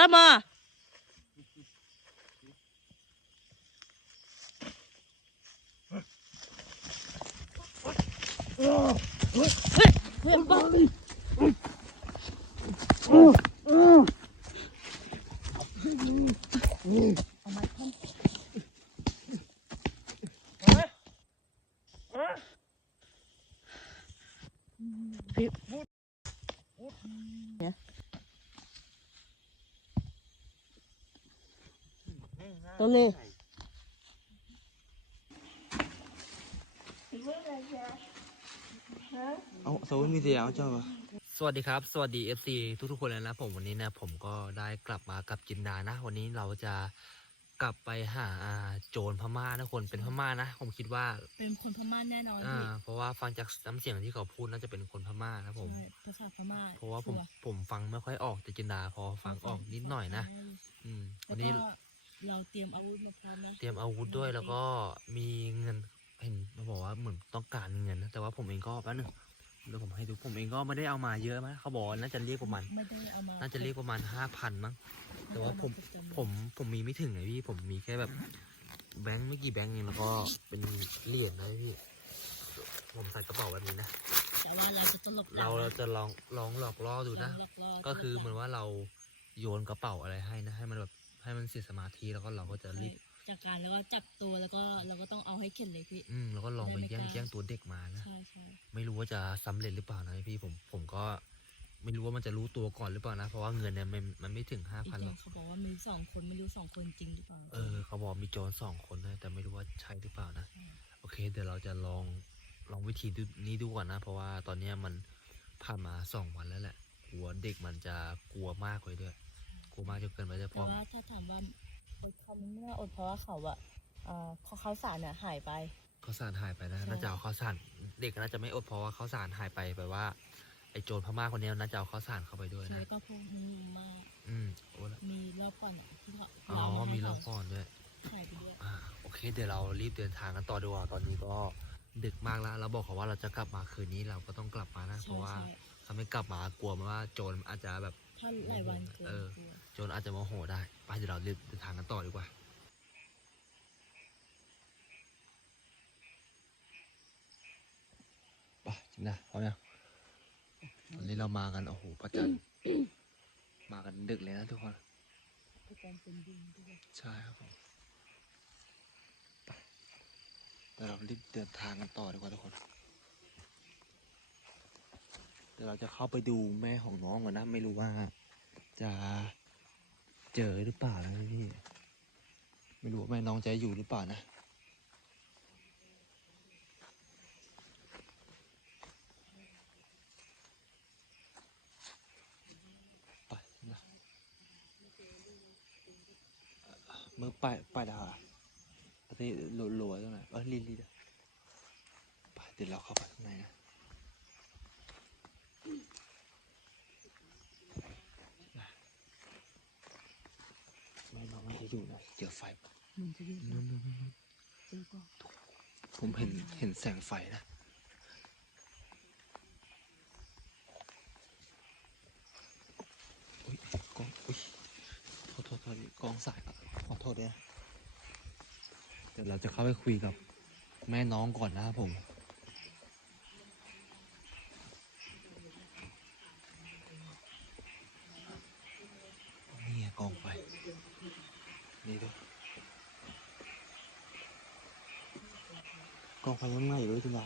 รับมาเฮ้ยเฮ้ยบ้าพี่เนี่ย ตัวนี้เอาโซนมีเสียงเจ้าปะสวัสดีครับ สวัสดี FC ทุกทุกๆคนเลยนะผมวันนี้นะผมก็ได้กลับมากับจินดานะ วันนี้เราจะกลับไปหาอ่าโจรพม่านะคนเป็นพม่านะ ผมคิดว่าเป็นคนพม่าแน่นอนอ่าพี่เพราะว่าฟังจากน้ำเสียงที่เขาพูดน่าจะเป็นคนพม่านะผมใช่ภาษาพม่าเพราะว่าผมชัร์ผมฟังไม่ค่อยออกแต่จินดาพอฟังออกนิดหน่อยนะ อืมแล้วัวนก็นี้ เราเตรียมอาวุธมาพร้อมนะเตรียมอาวุธด้วยแล้วก็มีเงินเห็นเขาบอกว่าเหมือนต้องการเงินนะแต่ว่าผมเองก็แป๊บนึงเดี๋ยวผมให้ดูผมเองก็ไม่ได้เอามาเยอะมั้ยเขาบอกว่าน่าจะเรียกประมาณไม่ได้เอามาน่าจะเรียกประมาณห้าพันมั้งแต่ว่าผมไได้เอจำนวนผมผมมีไม่ถึงไงพี่ผมมีแค่แบบแบงค์ไม่กี่แบงค์เองแล้วก็เป็นเหรียญนะพี่ผมใส่กระเป๋าแบบนี้นะแต่ว่าเราจะตลบหลัเรางเราจะลองลองหลอกล่อดูนะลองหลอกล่ก็คือเหตมืลอนบหลังว่าเราโยนกระเป๋าอะไรให้นะให้มันแบบ ให้มันเสียสมาธิแล้วก็เราก็จะรีบจากการแล้วก็จับตัวแล้วก็เราก็ต้องเอาให้เข็ดเลยพี่อืมแล้วก็ลองไปไม่แย่งกล้าแย่งตัวเด็กมานะใช่ใช่ไม่รู้ว่าจะสำเร็จหรือเปล่านะพี่ผมผมก็ไม่รู้ว่ามันจะรู้ตัวก่อนหรือเปล่านะ เพราะว่าเงินเนี่ยมันมันไม่ถึงห้าอีกพันอหรย่าอกงเขาบอกว่ามีสองคนไม่รู้สองคนจริงหรือเปล่าเออเขาบอกมีโจรสองคนนะแต่ไม่รู้ว่าใช่หรือเปล่านะโอเค เดี๋ยวเราจะลองลองวิธีดูนี้ดูก่อนนะ เพราะว่าตอนเนี้ยมันผ่านมาสองวันแล้วแหละกลัวเด็กมันจะกลัวมากไปด้วย กลัวมากจนเกินไปด้วยเพแต่ราะว่าถ้าถามว่าอดเขาไม่น่าอดเพราะว่าเขาอะเอ่อข้อเขาวสารเนี่ยหายไป ข้าวสารหายไปนะใช่ น่าจะเอาข้าวสารเด็กน่าจะไม่อดเพราะว่าข้าวสารหายไปแปลว่าไอ้โจรพม่าคนเนี้ยน่าจะเอาข้าวสารเข้าไปด้วยใช่นะก็พวกนี้มากอืมโอ้ละมีรอบก่อนที่เขาอ๋อเาาให้มีรเขาอบก่อนด้วยหายไปด้วยอ่าโอเค เดี๋ยวเรารีบเดินทางกันต่อดีกว่าตอนนี้ก็ดึกมากแล้วเราบอกเขาว่าเราจะกลับมาคืนนี้เราก็ต้องกลับมานะเพใช่ราะว่าใช่ถ้าไม่กลับมากลัวว่าโจรอาจจะแบบ ถ้าหลายวันเกินเออ กลัว โจรอาจจะโมโหได้ ไปเดี๋ยวเราเดินทางกันต่อดีกว่าไปจริงนะพร้อมยังวันนี้เรามากัน โอ้โหพระจันทร์มากันดึกเลยนะทุกคนประกันเป็นดินด้วยใช่ครับผมไปเดี๋ยวเรารีบเดินทางกันต่อดีกว่าทุกคนเดี๋ยวเราจะเข้าไปดูแม่ของน้องก่อนนะ ไม่รู้ว่าจะ เจอหรือเปล่านะพี่ ไม่รู้ว่าแม่น้องใจอยู่หรือเปล่านะ ไปนะมือไปไปดาวอะประเทศหลัวๆตรงไหนเออลีลีดอะไปเดี๋ยวเราเข้าไปข้างในนะ ไม่น้ อยู่นะเจอไฟมันจะอยู่นู่นนู่นนู่นเจอก็ผมเห็นเห็นแสงไฟนะอุ้ยกองอุ้ยโทษโทษโทษกองสายขอโทษด้วยนะเดี๋ยวเราจะเข้าไปคุยกับแม่น้องก่อนนะครับผม นี่ไงกองไฟ นี่ด้วยกองไฟยังไหม้อยู่เลยจุฬา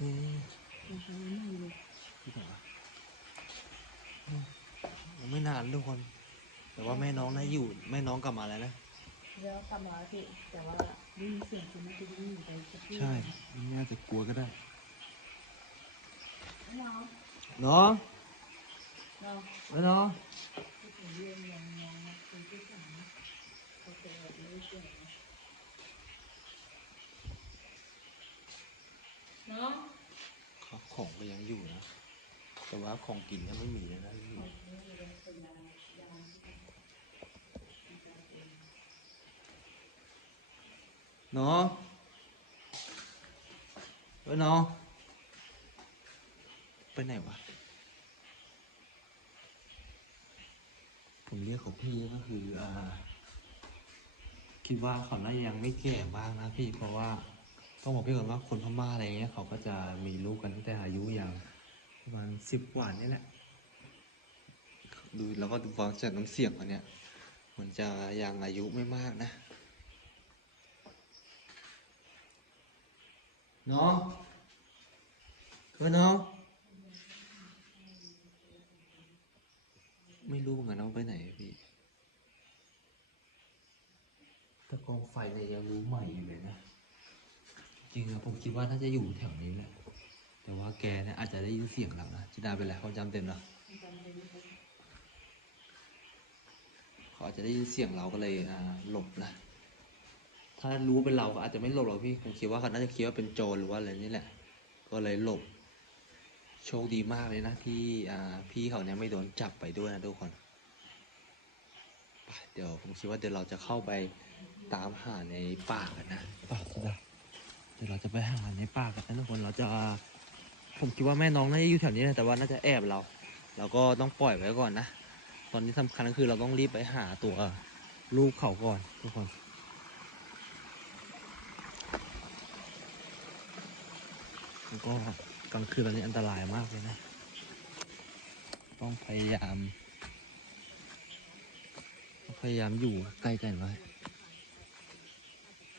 นี่ มันจะไม่มีเลย ที่ไหนวะอืมยัง ไม่นานทุกคน แต่ว่าแม่น้องน่าอยู่ แม่น้องกลับมาแล้วนะแล้วกลับมาพี่แต่ว่าได้ยินเสียงคนที่จะวิ่งไปสักที่ใช่ไม่น่าจะกลัวก็ได้น้องน้องน้องเอ้ยน้องที่ผมเรียนยังน้องเป็นที่สามเขาจะแบบไม่ได้เสียงนะน้องเขาของก็ยังอยู่นะ แต่ว่าของกินก็ไม่มีแล้วนะ น้องเอ้ยน้องไปไหนวะ ผมเรียกเขาพี่ก็คืออ่าคิดว่าเขาน่าจะยังไม่แก่มากนะพี่เพราะว่าต้องบอกพี่ก่อนว่าคนพม่าอะไรเงี้ยเขาก็จะมีลูกกันตั้งแต่อายุอย่างประมาณสิบกว่านี่แหละดูแล้วก็ดูฟังจากน้ำเสียงเขาเนี่ยเหมันจะยังอายุไม่มากนะ น้องเออน้อง ไม่รู้เหมือนกันว่าไปไหนอะพี่ตะกองไฟเนี่ยยังรู้ใหม่อยู่เลยนะ จริงอะผมคิดว่าน่าจะอยู่แถวนี้แหละ แต่ว่าแกเนี่ยอาจจะได้ยินเสียงเรานะจิดาเป็นไรเขาจำเต็มเหรอเขาอาจจะได้ยินเสียงเราก็เลยหลบนะ ถ้ารู้เป็นเราก็อาจจะไม่หลบหรอกพี่ผมคิดว่าเขาน่าจะคิดว่าเป็นโจรหรือว่าอะไรนี่แหละ ก็เลยหลบ โชคดีมากเลยนะที่อ่าพี่เขาเนี่ยไม่โดนจับไปด้วยนะทุกคนเดี๋ยวผมคิดว่าเดี๋ยวเราจะเข้าไปตามหาในป่ากันนะป่าจิดาเดี๋ยวเราจะไปหาในป่ากันนะทุกคนเราจะผมคิดว่าแม่น้องน่าจะอยู่แถวนี้นะแต่ว่าน่าจะแอบเรา เราก็ต้องปล่อยไว้ก่อนนะ ตอนนี้สำคัญก็คือเราต้องรีบไปหาตัวลูกเขาก่อนทุกคน แล้วก็กลางคืนตอนนี้อันตรายมากเลยนะ ต้องพยายาม พยายามอยู่ใกล้กันไว้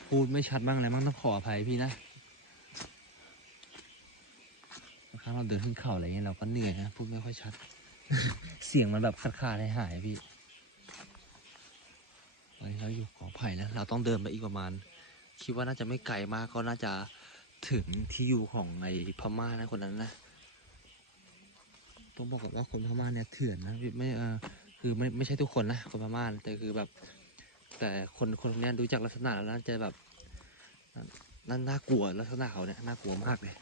พูดไม่ชัดบ้างอะไรบ้างต้องขออภัยพี่นะบางครั้งเราเดินขึ้นเขาอะไรเงี้ยเราก็เหนื่อยนะพูดไม่ค่อยชัด เสียงมันแบบขาดขาดหายหายๆพี่ตอนนี้เราอยู่ขอไผ่แล้วเราต้องเดินไปอีกประมาณ คิดว่าน่าจะไม่ไกลมากก็น่าจะ ถึงที่อยู่ของไอ้พม่านะคนนั้นนะต้องบอกก่อนว่าคนพม่าเนี่ยเถื่อนนะไม่เออคือไม่ไม่ใช่ทุกคนนะคนพม่าแต่คือแบบ แต่คนคนนี้ดูจากลักษณะแล้วน่าจะแบบน่าน่ากลัวลักษณะเขาเนี่ยน่ากลัวมากเลย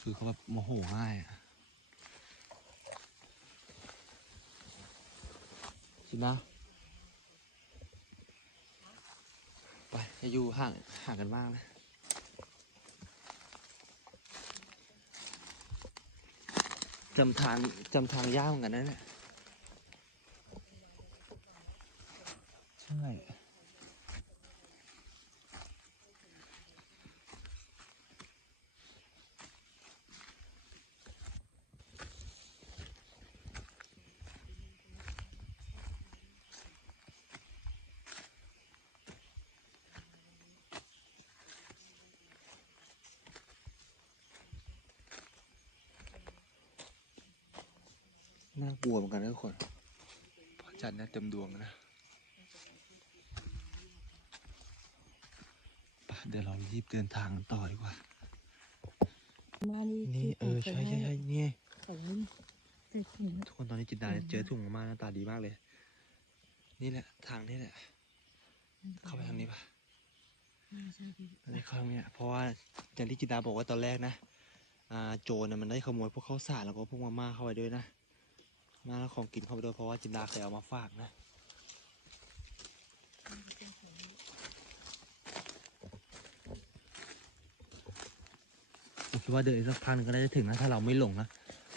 คือเขาแบบโมโหง่ายอะชินะไปให้อยู่ห่างห่างกันบ้างนะ จำทางจำทางยากเหมือนกันนะเนี่ย ใช่ น่ากลัวเหมือนกันนะทุกคนพระจันทร์เนี่ยเต็มดวงนะไป เดี๋ยวเรารีบเดินทางต่อดีกว่า มานี่นี่เออใช่ใช่ใช่นี่เขาแต่ถุงทุกคนตอนนี้จินดาเจอถุงมาม่าหน้าตาดีมากเลย นี่แหละทางนี้แหละ เข้าไปทางนี้ปะใช่พี่อันนี้เข้าทางนี้เพราะว่าอย่างที่จินดาบอกว่าตอนแรกนะอ่าโจรนะมันได้ขโมยพวกข้าวสารแล้วก็พวกมาม่าเข้าไปด้วยนะมาแล้วของกินเข้าไปด้วยเพราะว่าจินดาเคยเอามาฝากนะ คิดว่าเดินอีกสักพันก็น่าจะถึงนะถ้าเราไม่หลงนะ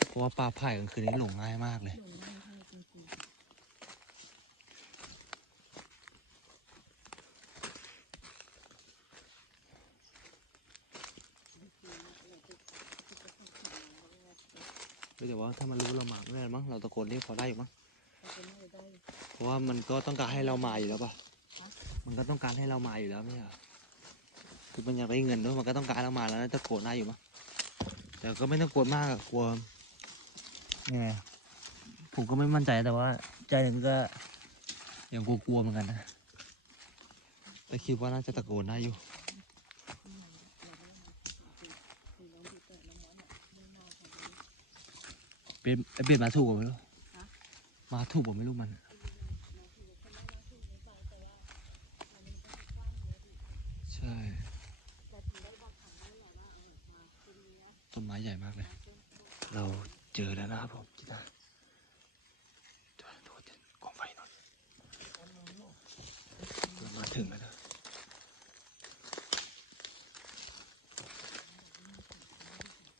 เพราะว่าป่าไผ่กลางคืนนี้หลงง่ายมากเลยไม่แต่ว่าถ้ามันรู้เรามาไม่ได้มั้ง เราตะโกนเรียกเขาได้อยู่มั้งเพราะว่ามันก็ต้องการให้เรามาอยู่แล้วป่ะฮะมันก็ต้องการให้เรามาอยู่แล้วไม่ใช่คือมันอยากได้เงินด้วยมันก็ต้องการเรามาแล้วนะตะโกนได้อยู่มั้ง แต่ก็ไม่ต้องกลัวมากอะกลัวยังไงอะผมก็ไม่มั่นใจแต่ว่า ใจหนึ่งก็ยังกลัวๆเหมือนกันนะแต่คิดว่าน่าจะตะโกนได้อยู่เป็นเปลี่ยนมาถูกกว่าไม่รู้มาถูกกว่าไม่รู้มันใช่ ต้นไม้ใหญ่มากเลย เราเจอแล้วนะครับผมจิตาเดี๋ยวดูจะกองไฟหน่อยเรามาถึงแล้วนะ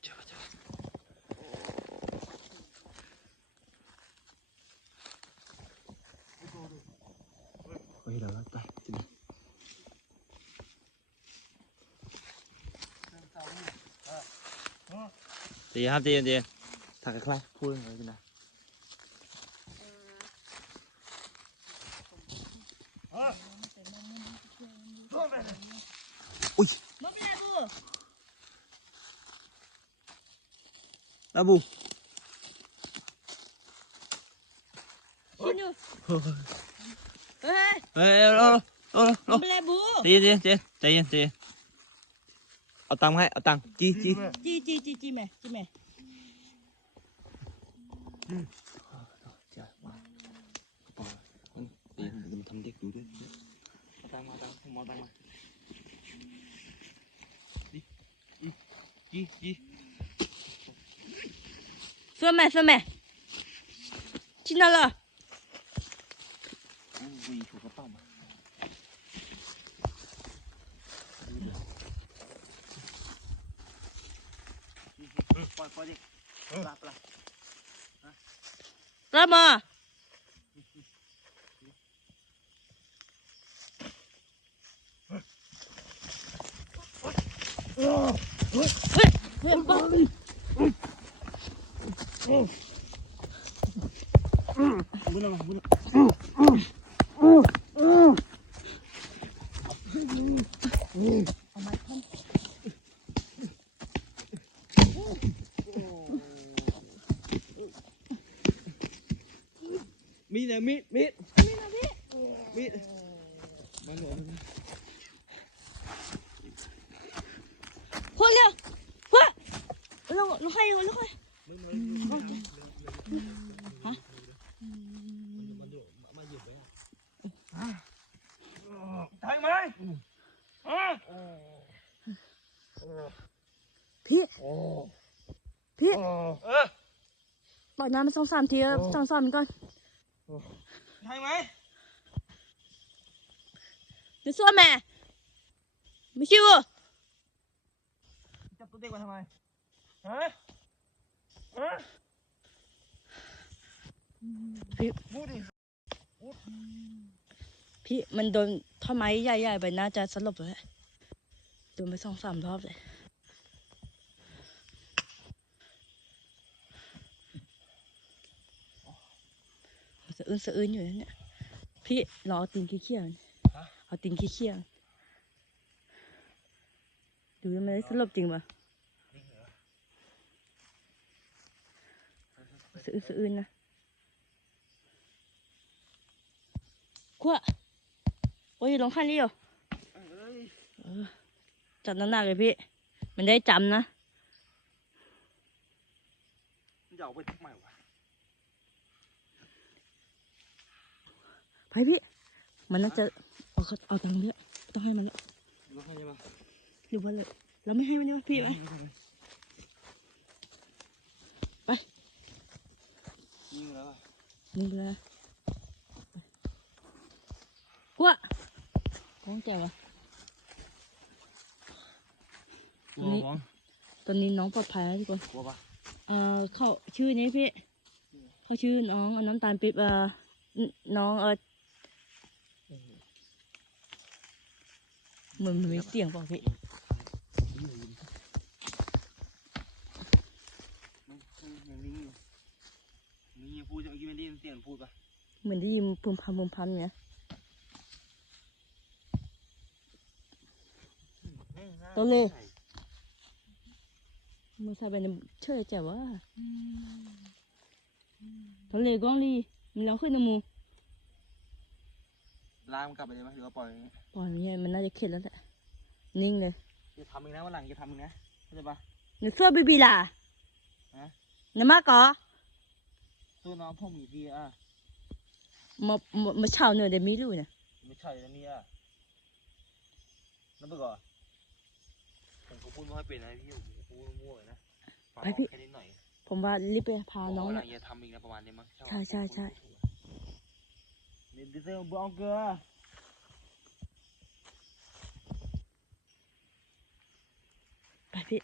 เจอเจอ ฮ้ยเดี๋ยวเราไปจินะเจีครับเฮ้ยเฮ้ยรอรอรอรไม่อเป็นไรบูใจเย็นใจเย็นใจเย็นใจเย็นเอาตังค์ 故意出个道嘛。嗯，放放进，不拉不拉，啊，拉嘛。Oh, oh, oh, น้มันสองสามทีแล้วสองสามก่อนใช่ไหมจะสู้แม่ไม่ชิวจับตัวเด็กมาทำไมฮะฮะพี่พี่มันโดนท่อไม้ใหญ่ๆไปน่าจะสลบเลยโดนไปสองสามรอบเลย สะอื้นสะอื้นอยู่นั่นเนี่ยพี่รอเอาตีนขี้เขี้ยวนี่เอาตีนขี้เขี้ยวดูยังไม่ได้สลบจริงปะสะอื้นสะอื้นนะขวะโอ้ยลองขั้นนี้อยู่จับน้ำหนักเลยพี่ มันได้จำนะจะเอาไปทำไมวะ ไปพี่ มันน่าจะเอาเขาเอาตังค์เยอะต้องให้มันแล้วรู้ใช่ไหมหรือว่าเลยเราไม่ให้มันดีกว่าพี่ไหมยิงแล้วมึงไปเลยกลัวก้องแจวะกลัวของตอนนี้น้องปลอดภัยแล้วทุกคนกลัวปะเอ่อเขาชื่อนี้พี่เขาชื่อน้องเอาน้ำตาลปิ๊บเอ่อนน้องเออ เหมือนมันมีเสียงเปล่าพี่มันมันนิ่งอยู่มีพูดจะเมื่อกี้ไม่ได้ยินเสียงพูดปะเหมือนได้ยินพึมพำพึมพำเนี่ยตัวเลมือใส่ไปในเชื่อแจ๋วะตัวเลก้องลีมันแล้วขึ้นน้ำมู ลากมันกลับไปเลยไหมหรือว่าปล่อยอย่างเงี้ยปล่อยมันเนี่ยมันน่าจะเข็ดแล้วแหละนิ่งเลยจะทำอีกนะวันหลังจะทำอีกนะเข้าใจปะ หนูเสื้อบีบีล่ะฮะน้ำมากก่อตัวน้องพ่อมีพี่อะมามามาเช่าเนื้อเดยวมีลูกเนี่ยไม่ใช่นะมีอะนั่นไปก่อนผมก็พูดไม่ค่อยเป็นนะพี่ผมพูดมั่วๆนะฟังออกแค่นิดหน่อยผมว่ารีบไปพาน้องวันหลัเนี่ยงจะทำอีกนะประมาณนี้มั้งใช่ใช่ใช่เดี๋ยวเดี๋ยวเอา เกลือไปพี่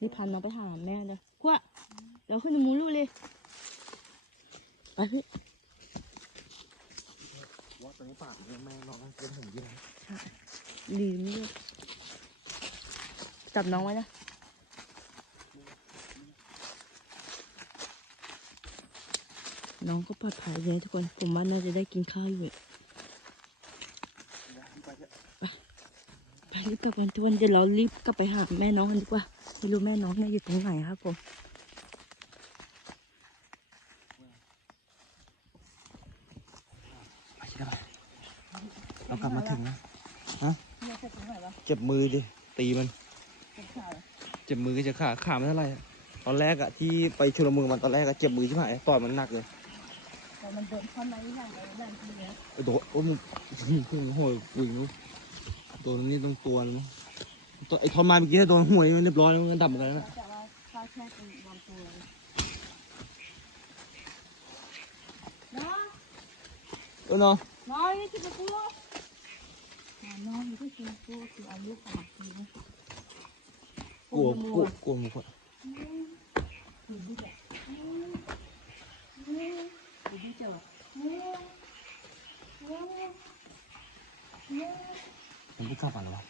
รีบพาน้องไปหาแม่เลยกว่าเดี๋ยวขึ้นมูลูกเลยไปพี่วัดตอนนี้ปากเนี่ยแม่น้องนั่งเป็นผมอยืนลืมด้วยจับน้องไว้นะ น้องก็ปลอดภัยเลยทุกคนผมว่าน่าจะได้กินข้าวอยู่อะไปรีบกลับกันทุกคนเดี๋ยวเรารีบกลับไปหาแม่น้องกันดีกว่าไม่รู้แม่น้องเนี่ยอยู่ตรงไหนครับผมเรากลับมาถึงนะเนี่ยใส่ตรงไหนวะเจ็บมือดิตีมันเจ็บมือก็จะขาขาไม่เท่าไหร่ตอนแรกอะที่ไปชุลมุนมันตอนแรกอะเจ็บมือใช่ไหมต่อยมันหนักเลย มันโดนเข้าในหลังเลยนั่นทีเนี้ยโอ้โหโอ้มึงพุ่งโหยวิ่งนู้โดนนี่ต้องตัวนึงตัวไอ้ทอนมาเมื่อกี้ถ้าโดนห่วยมันเรียบร้อยแล้วมันดับเหมือนกันนะแต่ว่าข้าวแช่เป็นบางตัวเลยน้องเออเนาะน้อยนี่คือกูน้องนี่คือกูคืออายุสามปีนะกลัวกลัวกลัวมึงคนดู ดิเจอมันไม่กลับมาหรอวะ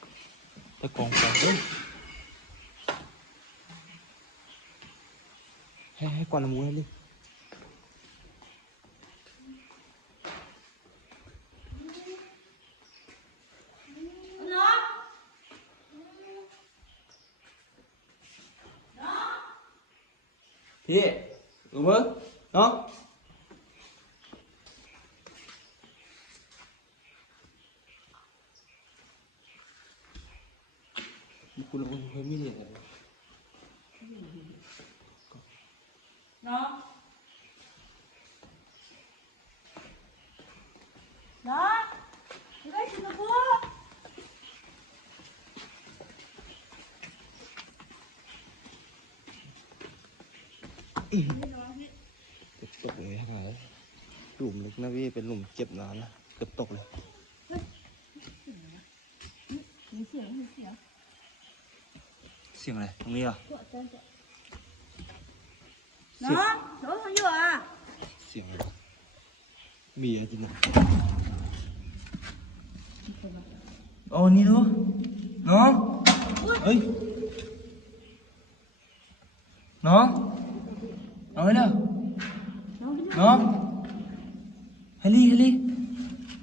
ตะ เกือบตกเลยหายหลุมลึกนะพี่เป็นหลุมเก็บน้ำนะเกือบตกเลยเสียงเสียงเสียงอะไรตรงนี้อะน้องน้องทำอยู่อะเสียงอะไรมีอะไรจริงนะอ๋อนี่เนาน้องเฮ้ย เฮลี่เฮลี่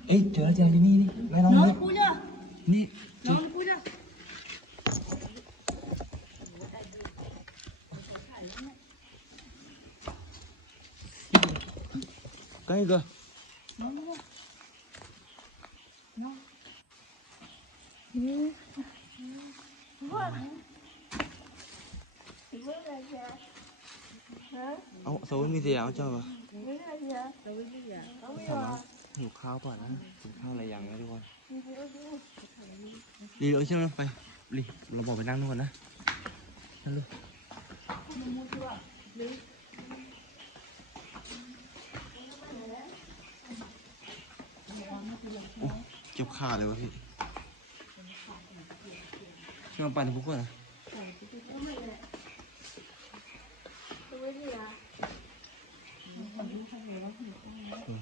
เอ้ยเจอแล้วเจอแล้วนี่นี่ไม่ต้องน้อ หิวข้าวก่อนนะกินข้าวอะไรยังนะทุกคนดีเอาเชือกไปดีเราบอกไปนั่งนู่นก่อนนะนั่งลูกจ็บขาเลยวะพี่ช่วยมาปั่นพวกคนนะอืม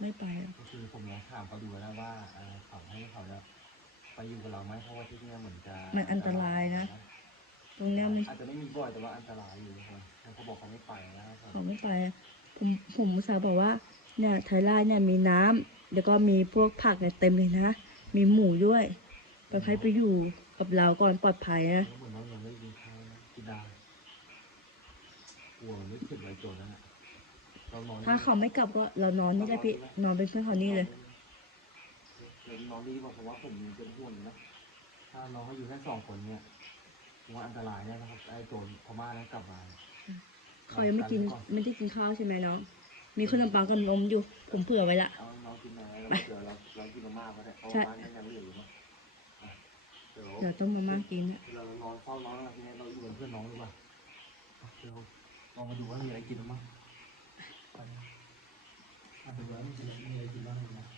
ไม่ไปหรอกคือผมลองถามเขาดูแล้วว่าเอขาให้เขาจะไปอยู่กับเราไหมเพราะว่าที่นี่เหมือนจะมันอันตรายนะ ตรงนี้มันอาจจะไม่มีบ่อยแต่ว่าอันตรายอยู่นะครับเขาบอกเขาไม่ไปแล้วเขาไม่ไปอะผมผมอุสาห์บอกว่าเนี่ยไทยไร่เนี่ยมีน้ำแล้วก็มีพวกผักเนี่ยเต็มเลยนะ มีหมูด้วยไปให้ไปอยู่กับเราก่อนปลอดภัยนะ แล้วเหมือนน้องยังไม่กินข้าวกินดากลัวนึกถึงไอ้จรนนะ ถ้าเขาไม่กลับก็เรานอนนี่แหละพี่นอนเป็นเพื่อนเขานี่เลยเดี๋ยวน้องดีกว่าเพราะว่าผมมีเป็นห่วงอยู่นะถ้าน้องเขาอยู่แค่สองคนเนี่ยผมว่าอันตรายแน่นะครับไอ้โจรพม่านั้นกลับมาเขายังไม่กินไม่ได้กินข้าวใช่ไหมน้องมีขนมปังกับนมอยู่ ผมเผื่อไว้ละเอาน้องกินหน่อยแล้วเดี๋ยวเราเรากินมาม่าก็ได้เพราะใช่ว่าบ้านยังเหลืออยู่เนาะอะเดี๋ยวเดี๋ยวต้องมาม่ากินนะเรานอนเฝ้าน้องนะทีนี้เราอยู่เป็นเพื่อนน้องดีกว่าอะเดี๋ยวลองมาดูว่ามีอะไรกินบ้าง ไปนะ